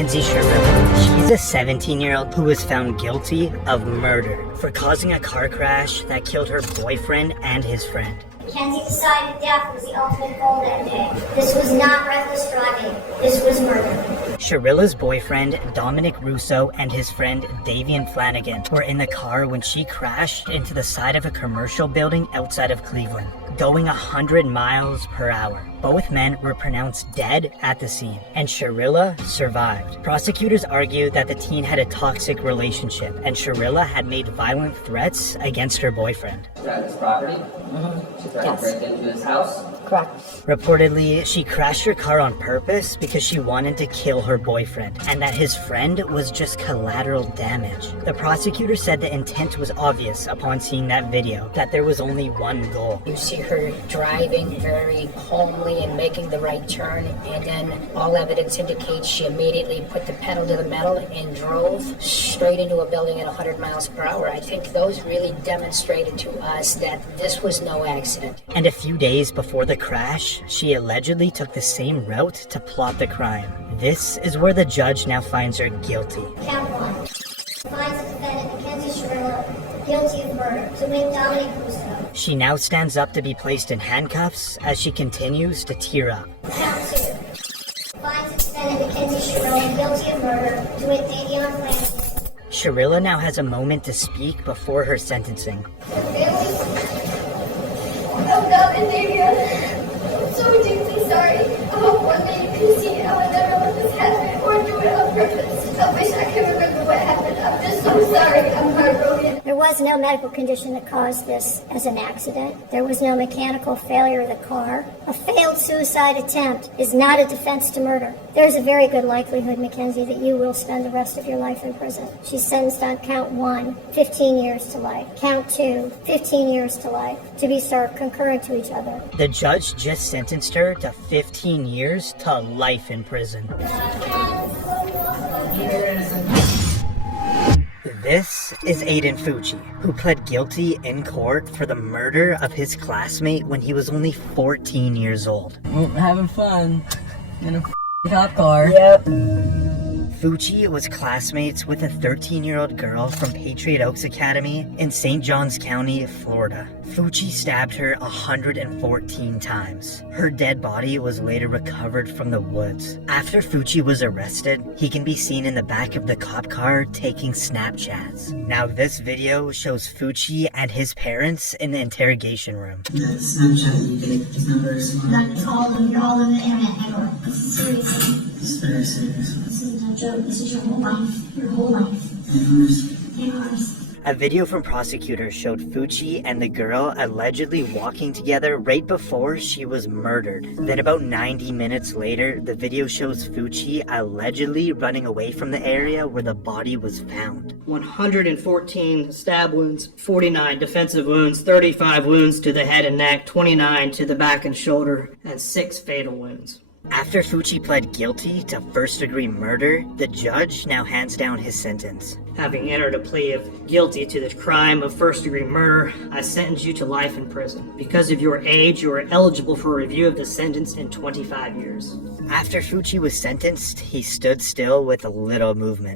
Mackenzie Shirilla. She's a 17-year-old who was found guilty of murder for causing a car crash that killed her boyfriend and his friend. Mackenzie decided death was the ultimate goal that day. This was not reckless driving. This was murder. Shirilla's boyfriend, Dominic Russo, and his friend, Davian Flanagan, were in the car when she crashed into the side of a commercial building outside of Cleveland, going 100 miles per hour. Both men were pronounced dead at the scene, and Shirilla survived. Prosecutors argued that the teen had a toxic relationship, and Shirilla had made violent threats against her boyfriend. Travis property? She tried to break into his house? Correct. Reportedly, she crashed her car on purpose because she wanted to kill her boyfriend, and that his friend was just collateral damage. The prosecutor said the intent was obvious upon seeing that video, that there was only one goal. You see her driving very calmly and making the right turn, and then all evidence indicates she immediately put the pedal to the metal and drove straight into a building at 100 miles per hour. I think those really demonstrated to us that this was no accident. And a few days before the crash, she allegedly took the same route to plot the crime. This is where the judge now finds her guilty. Count 1. Finds the defendant, Mackenzie Shirilla, guilty of murder to win Dominic Russo. She now stands up to be placed in handcuffs as she continues to tear up. Count 2. Finds the defendant, Mackenzie Shirilla, guilty of murder to win Davian Flanagan. Shirilla now has a moment to speak before her sentencing. Oh God, and Davian, I'm so deeply sorry. I hope one day you can see I would never let this happen or do it on purpose. I wish I could remember what happened. I'm just so sorry. I'm heartbroken. There was no medical condition that caused this as an accident. There was no mechanical failure of the car. A failed suicide attempt is not a defense to murder. There's a very good likelihood, Mackenzie, that you will spend the rest of your life in prison. She's sentenced on count 1, 15 years to life. Count 2, 15 years to life, to be stark concurrent to each other. The judge just sentenced her to 15 years to life in prison. This is Aiden Fucci, who pled guilty in court for the murder of his classmate when he was only 14 years old. Having fun in a cop car. Yep. Fucci was classmates with a 13-year-old girl from Patriot Oaks Academy in St. Johns County, Florida. Fucci stabbed her 114 times. Her dead body was later recovered from the woods. After Fucci was arrested, he can be seen in the back of the cop car taking Snapchats. Now this video shows Fucci and his parents in the interrogation room. The Snapchat you get his numbers. That's all of you're all in the internet network. This is serious. This is very serious. This isn't a joke. This is your whole life. Your whole life. Yours. A video from prosecutors showed Fucci and the girl allegedly walking together right before she was murdered. Then about 90 minutes later, the video shows Fucci allegedly running away from the area where the body was found. 114 stab wounds, 49 defensive wounds, 35 wounds to the head and neck, 29 to the back and shoulder, and 6 fatal wounds. After Fucci pled guilty to first-degree murder, the judge now hands down his sentence. Having entered a plea of guilty to the crime of first-degree murder, I sentence you to life in prison. Because of your age, you are eligible for a review of the sentence in 25 years. After Fucci was sentenced, he stood still with a little movement.